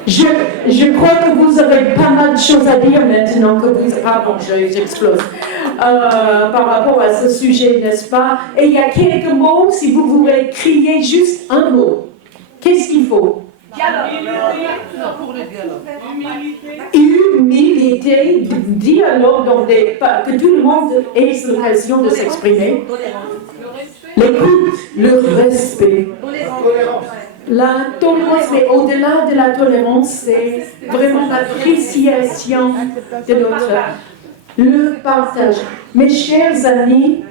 Je crois que vous avez pas mal de choses à dire maintenant que vous... Pardon, j'explose. Par rapport à ce sujet, n'est-ce pas? Et il y a quelques mots, si vous voulez crier juste un mot. Qu'est-ce qu'il faut? Humilité, dialogue, que tout le monde ait l'occasion de s'exprimer. L'écoute, le respect. La tolérance, mais au-delà de la tolérance, c'est vraiment l'appréciation de l'autre, le partage. Mes chers amis,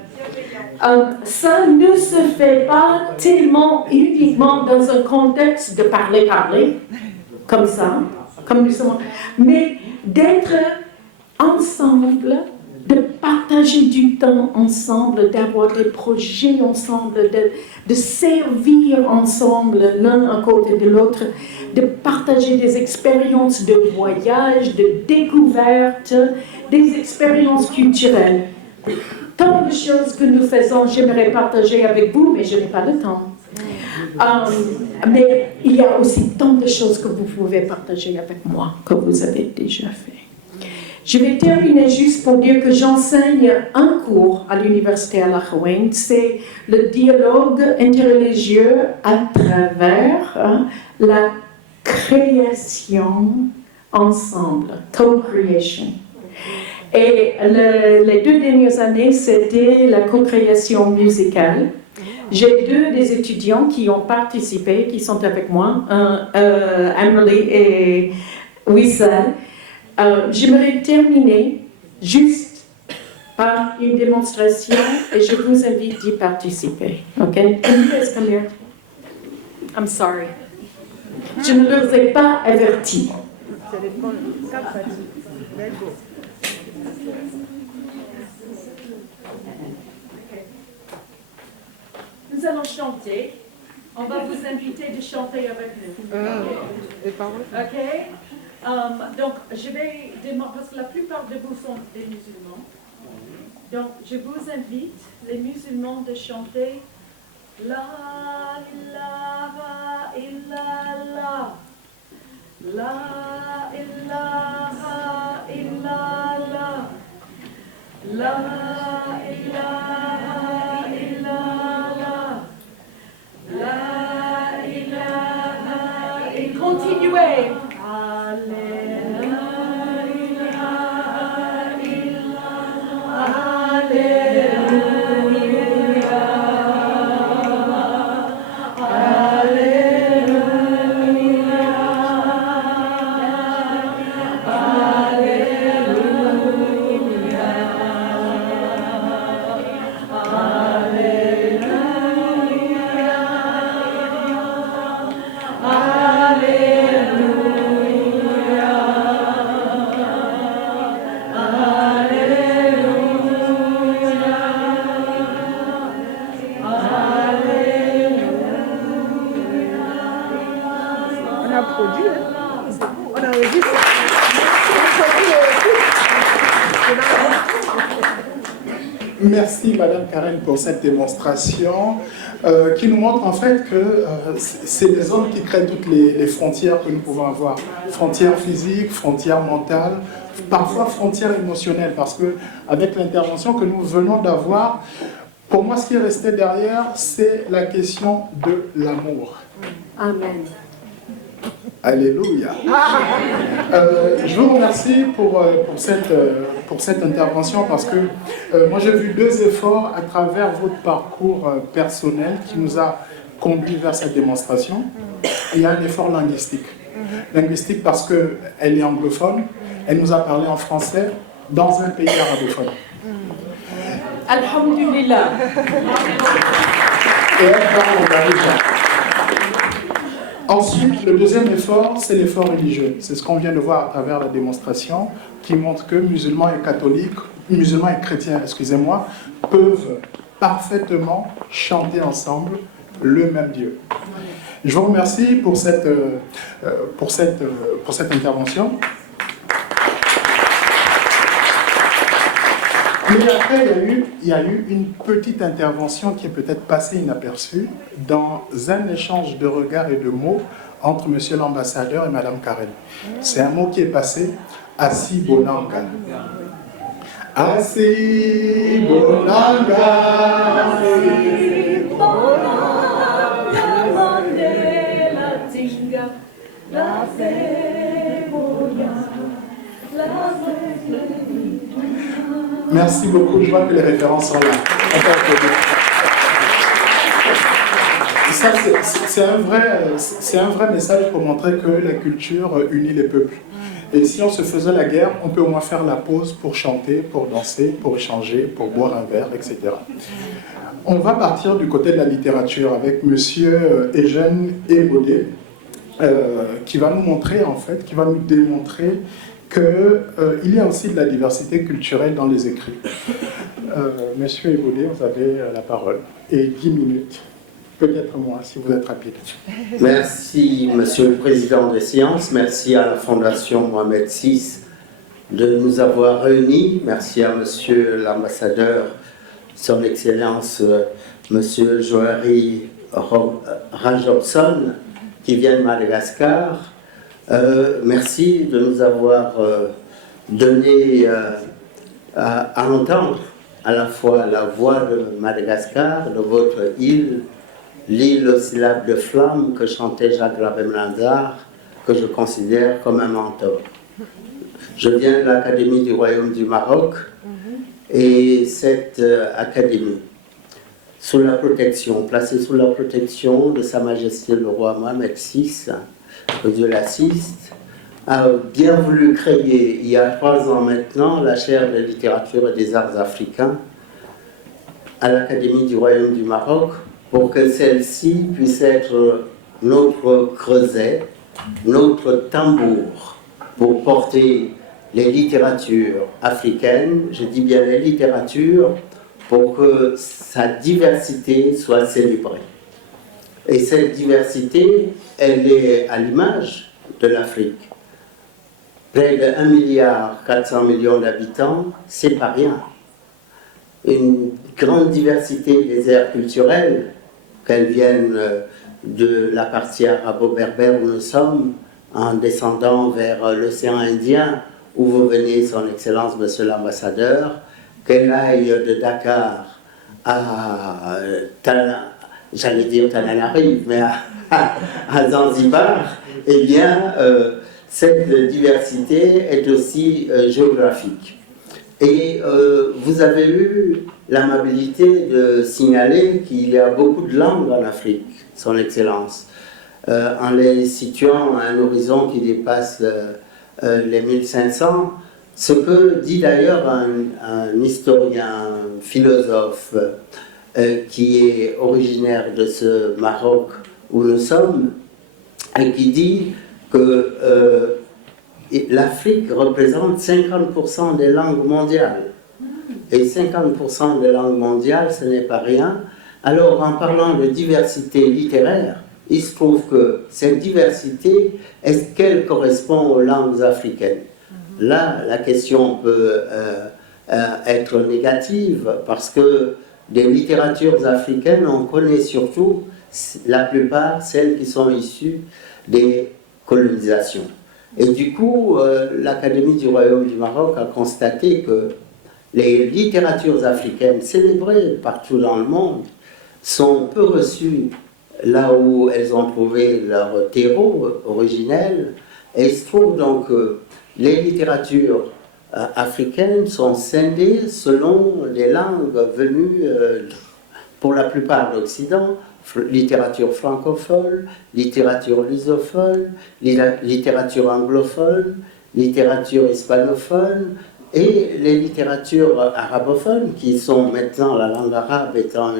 ça ne se fait pas tellement uniquement dans un contexte de parler, comme ça, comme nous sommes, mais d'être ensemble, de partager du temps ensemble, d'avoir des projets ensemble, de servir ensemble l'un à côté de l'autre, de partager des expériences de voyage, de découverte, des expériences culturelles. Tant de choses que nous faisons, j'aimerais partager avec vous, mais je n'ai pas le temps. Mais il y a aussi tant de choses que vous pouvez partager avec moi, que vous avez déjà fait. Je vais terminer juste pour dire que j'enseigne un cours à l'université Al-Akhawain. C'est le dialogue interreligieux à travers la création ensemble, co-creation. Et les 2 dernières années, c'était la co-création musicale. J'ai 2 des étudiants qui ont participé, qui sont avec moi, Emily et Wissal. J'aimerais terminer juste par une démonstration et je vous invite d'y participer. OK? Can you guys come here? I'm sorry. Je ne les ai pas avertis. Nous allons chanter. On va vous inviter de chanter avec nous. Les paroles? OK? Donc, je vais demander, parce que la plupart de vous sont des musulmans. Donc, je vous invite, les musulmans, de chanter La ilaha illallah. La ilaha illallah. La ilaha illallah. La ilaha. Et continuez. produit. Hein. C'est bon, on enregistre. Merci Madame Karen pour cette démonstration qui nous montre en fait que c'est les hommes qui créent toutes les frontières que nous pouvons avoir. Frontières physiques, frontières mentales, parfois frontières émotionnelles, parce que avec l'intervention que nous venons d'avoir, pour moi ce qui est resté derrière, c'est la question de l'amour. Amen. Alléluia. Je vous remercie pour cette intervention parce que moi j'ai vu deux efforts à travers votre parcours personnel qui nous a conduit vers cette démonstration. Il y a un effort linguistique. Linguistique parce qu'elle est anglophone, elle nous a parlé en français dans un pays arabophone. Alhamdulillah. Et elle parle en darija. Ensuite, le deuxième effort, c'est l'effort religieux. C'est ce qu'on vient de voir à travers la démonstration, qui montre que musulmans et catholiques, musulmans et chrétiens, excusez-moi, peuvent parfaitement chanter ensemble le même Dieu. Je vous remercie pour cette intervention. Mais après, il y a eu une petite intervention qui est peut-être passée inaperçue dans un échange de regards et de mots entre Monsieur l'ambassadeur et Madame Karen. C'est un mot qui est passé, Asi Bonanga. Asi Bonanga. Merci beaucoup, je vois que les références sont là. Ça, c'est un vrai message pour montrer que la culture unit les peuples. Et si on se faisait la guerre, on peut au moins faire la pause pour chanter, pour danser, pour échanger, pour boire un verre, etc. On va partir du côté de la littérature avec Monsieur Eugène Ebodé, qui va nous montrer, en fait, qui va nous démontrer qu'il y a aussi de la diversité culturelle dans les écrits. Monsieur Ebodé, vous avez la parole. Et 10 minutes, peut-être moins, si vous êtes rapide. Merci, Monsieur le Président des séances. Merci à la Fondation Mohamed VI de nous avoir réunis. Merci à Monsieur l'ambassadeur, Son Excellence, Monsieur Johari Rajobson, qui vient de Madagascar. Merci de nous avoir donné à entendre à la fois la voix de Madagascar, de votre île, l'île aux syllabes de flamme que chantait Jacques Labem-Lazare, que je considère comme un mentor. Je viens de l'Académie du Royaume du Maroc et cette académie, sous la protection, placée sous la protection de Sa Majesté le Roi Mohamed VI, que Dieu l'assiste, a bien voulu créer, il y a 3 ans maintenant, la chaire de littérature et des arts africains à l'Académie du Royaume du Maroc, pour que celle-ci puisse être notre creuset, notre tambour, pour porter les littératures africaines, je dis bien les littératures, pour que sa diversité soit célébrée. Et cette diversité, elle est à l'image de l'Afrique. Près de 1,4 milliard d'habitants, c'est pas rien. Une grande diversité des aires culturelles, qu'elles viennent de la partie arabo-berbère où nous sommes, en descendant vers l'océan Indien, où vous venez, Son Excellence, Monsieur l'ambassadeur, qu'elle aille de Dakar à j'allais dire Tananarive, mais à Zanzibar, eh bien, cette diversité est aussi géographique. Et vous avez eu l'amabilité de signaler qu'il y a beaucoup de langues en Afrique, Son Excellence, en les situant à un horizon qui dépasse les 1500, ce que dit d'ailleurs un historien, un philosophe, qui est originaire de ce Maroc où nous sommes, et qui dit que l'Afrique représente 50% des langues mondiales. Et 50% des langues mondiales, ce n'est pas rien. Alors, en parlant de diversité littéraire, il se trouve que cette diversité, est-ce qu'elle correspond aux langues africaines? Là, la question peut être négative parce que des littératures africaines, on connaît surtout la plupart celles qui sont issues des colonisations. Et du coup, l'Académie du Royaume du Maroc a constaté que les littératures africaines célébrées partout dans le monde sont peu reçues là où elles ont trouvé leur terreau originel. Et il se trouve donc que les littératures africaines sont scindées selon les langues venues pour la plupart d'Occident, littérature francophone, littérature lusophone, littérature anglophone, littérature hispanophone et les littératures arabophones qui sont maintenant, la langue arabe étant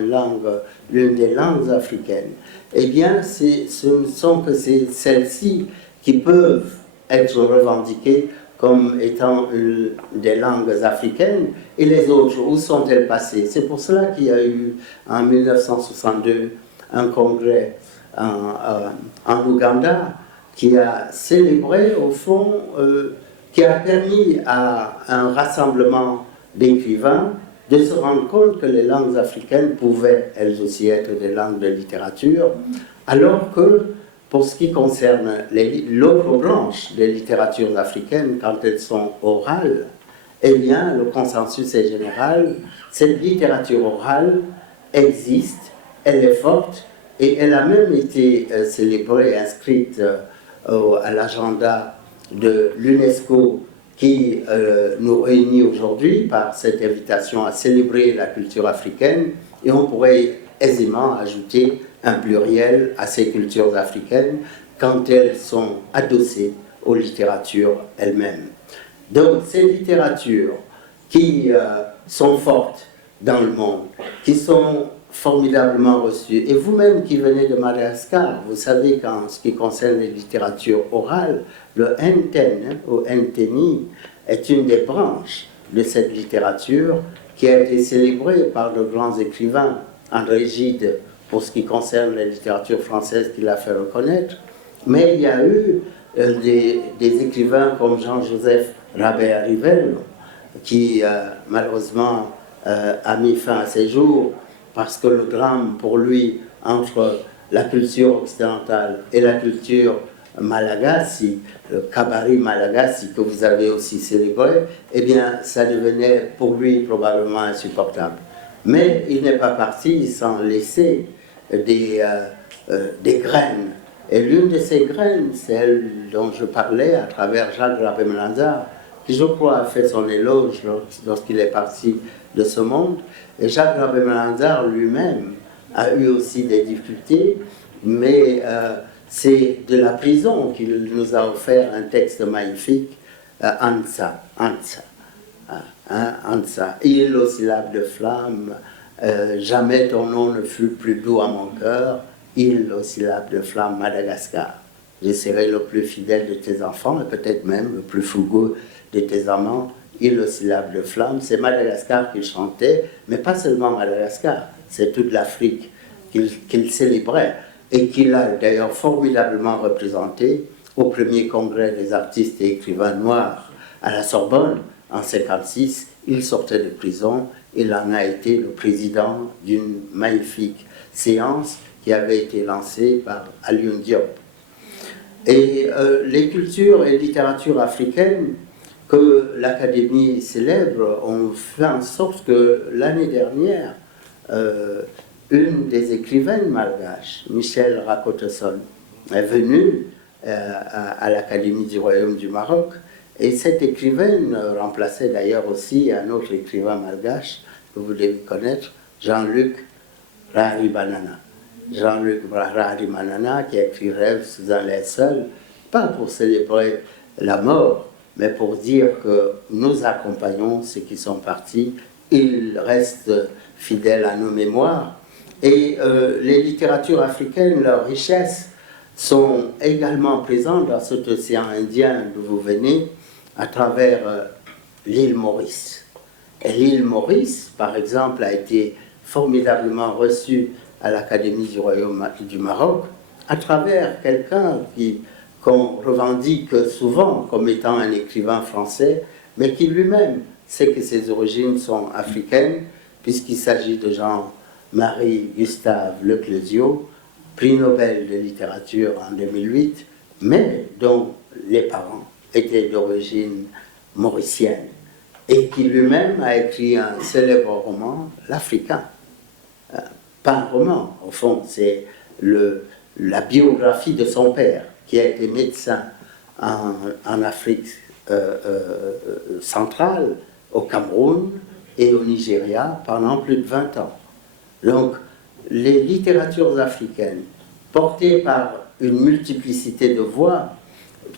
l'une des langues africaines. Eh bien, ce ne sont que celles-ci qui peuvent être revendiquées comme étant des langues africaines, et les autres, où sont-elles passées? C'est pour cela qu'il y a eu en 1962 un congrès en Ouganda qui a célébré, au fond, qui a permis à un rassemblement d'écrivains de se rendre compte que les langues africaines pouvaient elles aussi être des langues de littérature, alors que pour ce qui concerne l'autre branche des littératures africaines, quand elles sont orales, eh bien, le consensus est général. Cette littérature orale existe, elle est forte, et elle a même été célébrée, inscrite à l'agenda de l'UNESCO qui nous réunit aujourd'hui par cette invitation à célébrer la culture africaine, et on pourrait aisément ajouter un pluriel à ces cultures africaines quand elles sont adossées aux littératures elles-mêmes. Donc ces littératures qui sont fortes dans le monde, qui sont formidablement reçues, et vous-même qui venez de Madagascar, vous savez qu'en ce qui concerne les littératures orales, le Nten ou Nteni est une des branches de cette littérature qui a été célébrée par de grands écrivains. André Gide, pour ce qui concerne la littérature française, qui l'a fait reconnaître, mais il y a eu des écrivains comme Jean-Joseph Rabert-Rivelle, qui malheureusement a mis fin à ses jours parce que le drame pour lui entre la culture occidentale et la culture malagasy, le kabari malagasy que vous avez aussi célébré, eh bien ça devenait pour lui probablement insupportable. Mais il n'est pas parti sans laisser des graines. Et l'une de ces graines, celle dont je parlais à travers Jacques Rabé-Melanzar, qui je crois a fait son éloge lorsqu'il est parti de ce monde. Et Jacques Rabé-Melanzar lui-même a eu aussi des difficultés, mais c'est de la prison qu'il nous a offert un texte magnifique, Ansa, île aux syllabes de flamme, jamais ton nom ne fut plus doux à mon cœur, île aux syllabes de flamme, Madagascar. Je serai le plus fidèle de tes enfants, et peut-être même le plus fougueux de tes amants, île aux syllabes de flamme. C'est Madagascar qu'il chantait, mais pas seulement Madagascar, c'est toute l'Afrique qu'il célébrait, et qu'il a d'ailleurs formidablement représenté au premier congrès des artistes et écrivains noirs à la Sorbonne en 1956. Il sortait de prison, il en a été le président d'une magnifique séance qui avait été lancée par Alioune Diop. Et les cultures et littératures africaines que l'Académie célèbre ont fait en sorte que l'année dernière, une des écrivaines malgaches, Michel Rakotosson, est venue à l'Académie du Royaume du Maroc, et cette écrivaine remplaçait d'ailleurs aussi un autre écrivain malgache que vous devez connaître, Jean-Luc Rahari-Banana. Jean-Luc Rahari-Banana qui a écrit Rêve sous un linceul, pas pour célébrer la mort, mais pour dire que nous accompagnons ceux qui sont partis, ils restent fidèles à nos mémoires. Et les littératures africaines, leurs richesses, sont également présentes dans cet océan Indien d'où vous venez, à travers l'île Maurice. Et l'île Maurice, par exemple, a été formidablement reçue à l'Académie du Royaume du Maroc, à travers quelqu'un qu'on revendique souvent comme étant un écrivain français, mais qui lui-même sait que ses origines sont africaines, puisqu'il s'agit de Jean-Marie Gustave Leclésio, prix Nobel de littérature en 2008, mais dont les parents étaient d'origine mauricienne, et qui lui-même a écrit un célèbre roman, L'Africain. Pas un roman, au fond, c'est la biographie de son père, qui a été médecin en Afrique centrale, au Cameroun et au Nigeria pendant plus de 20 ans. Donc, les littératures africaines, portées par une multiplicité de voix,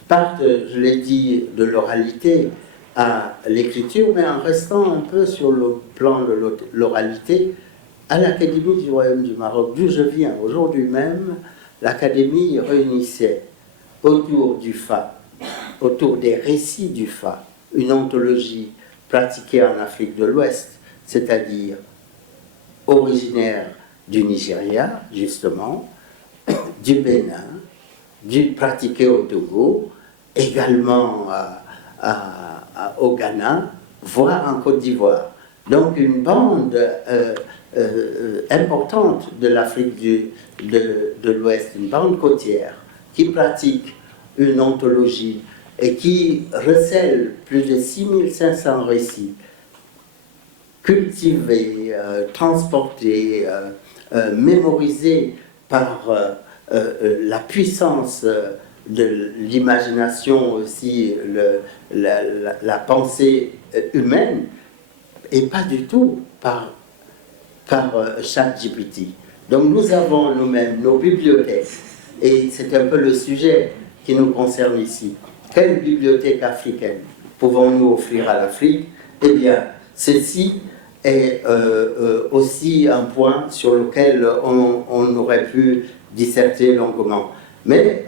partent, je l'ai dit, de l'oralité à l'écriture, mais en restant un peu sur le plan de l'oralité, à l'Académie du Royaume du Maroc, d'où je viens. Aujourd'hui même, l'Académie réunissait autour du Fa, autour des récits du Fa, une anthologie pratiquée en Afrique de l'Ouest, c'est-à-dire originaire du Nigeria, justement, du Bénin, pratiquée au Togo, également au Ghana, voire en Côte d'Ivoire. Donc une bande importante de l'Afrique de l'Ouest, une bande côtière, qui pratique une anthologie et qui recèle plus de 6500 récits, cultivés, transportés, mémorisés par la puissance de l'imagination aussi, la pensée humaine, et pas du tout par ChatGPT. Donc nous avons nous-mêmes nos bibliothèques, et c'est un peu le sujet qui nous concerne ici. Quelle bibliothèque africaine pouvons-nous offrir à l'Afrique? Eh bien, ceci est aussi un point sur lequel on aurait pu disserter longuement. Mais,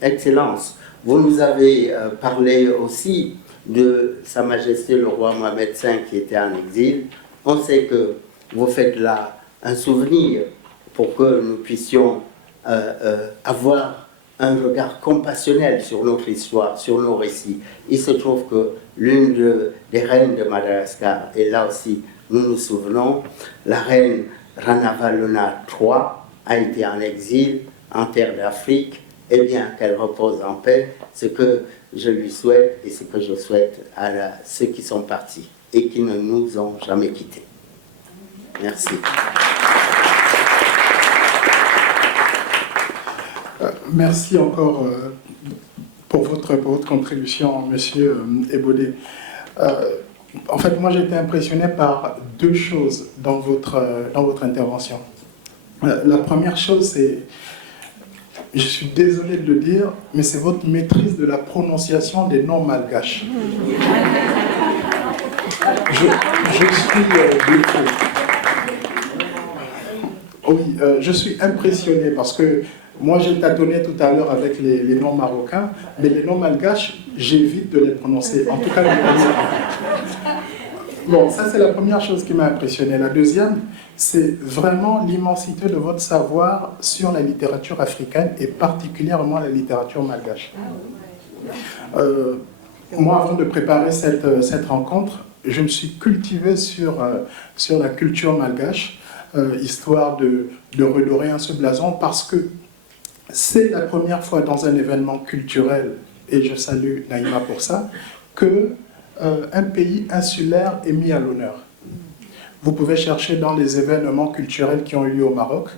Excellence, vous nous avez parlé aussi de Sa Majesté le roi Mohamed V qui était en exil. On sait que vous faites là un souvenir pour que nous puissions avoir un regard compassionnel sur notre histoire, sur nos récits. Il se trouve que l'une des reines de Madagascar, et là aussi nous nous souvenons, la reine Ranavalona III a été en exil en terre d'Afrique. Eh bien, qu'elle repose en paix, ce que je lui souhaite et ce que je souhaite à ceux qui sont partis et qui ne nous ont jamais quittés. Merci. Merci encore pour votre contribution, Monsieur Ebodé. En fait, moi, j'ai été impressionné par deux choses dans votre intervention. La première chose, c'est, je suis désolé de le dire, mais c'est votre maîtrise de la prononciation des noms malgaches. Je suis bluffé. Oui, je suis impressionné parce que moi, j'ai tâtonné tout à l'heure avec les noms marocains, mais les noms malgaches, j'évite de les prononcer. En tout cas, les Malgaches. Bon, ça, c'est la première chose qui m'a impressionné. La deuxième, c'est vraiment l'immensité de votre savoir sur la littérature africaine et particulièrement la littérature malgache. Moi, avant de préparer cette rencontre, je me suis cultivé sur la culture malgache, histoire de redorer un ce blason, parce que c'est la première fois dans un événement culturel, et je salue Naïma pour ça, que un pays insulaire est mis à l'honneur. Vous pouvez chercher dans les événements culturels qui ont eu lieu au Maroc.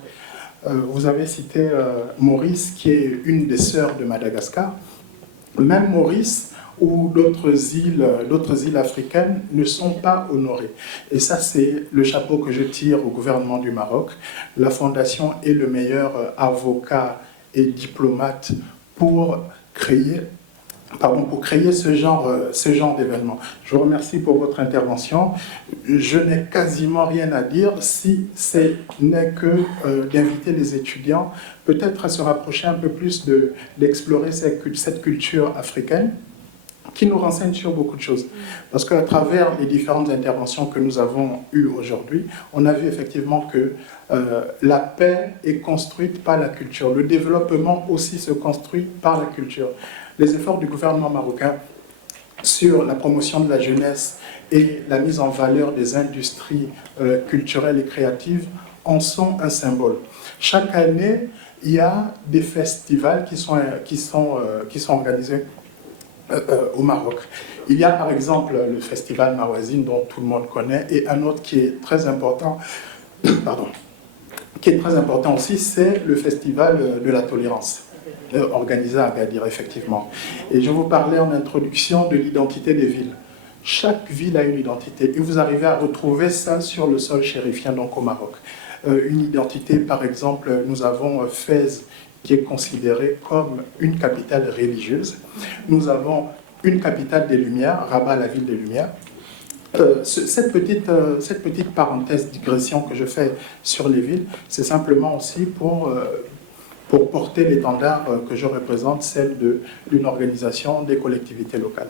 Vous avez cité Maurice, qui est une des sœurs de Madagascar. Même Maurice ou d'autres îles africaines ne sont pas honorées. Et ça, c'est le chapeau que je tire au gouvernement du Maroc. La Fondation est le meilleur avocat et diplomate pour créer ce genre d'événement. Je vous remercie pour votre intervention. Je n'ai quasiment rien à dire, si ce n'est que d'inviter les étudiants peut-être à se rapprocher un peu plus d'explorer cette culture africaine. qui nous renseigne sur beaucoup de choses. Parce qu'à travers les différentes interventions que nous avons eues aujourd'hui, on a vu effectivement que la paix est construite par la culture. Le développement aussi se construit par la culture. Les efforts du gouvernement marocain sur la promotion de la jeunesse et la mise en valeur des industries culturelles et créatives en sont un symbole. Chaque année, il y a des festivals qui sont organisés au Maroc. Il y a par exemple le festival Mawazine dont tout le monde connaît et un autre qui est très important, qui est très important aussi, c'est le festival de la tolérance, organisé à Agadir effectivement. Et je vous parlais en introduction de l'identité des villes. Chaque ville a une identité et vous arrivez à retrouver ça sur le sol chérifien, donc au Maroc. Une identité, par exemple, nous avons Fès, qui est considérée comme une capitale religieuse. Nous avons une capitale des Lumières, Rabat, la ville des Lumières. Cette petite parenthèse, digression que je fais sur les villes, c'est simplement aussi pour porter l'étendard que je représente, celle d'une organisation des collectivités locales.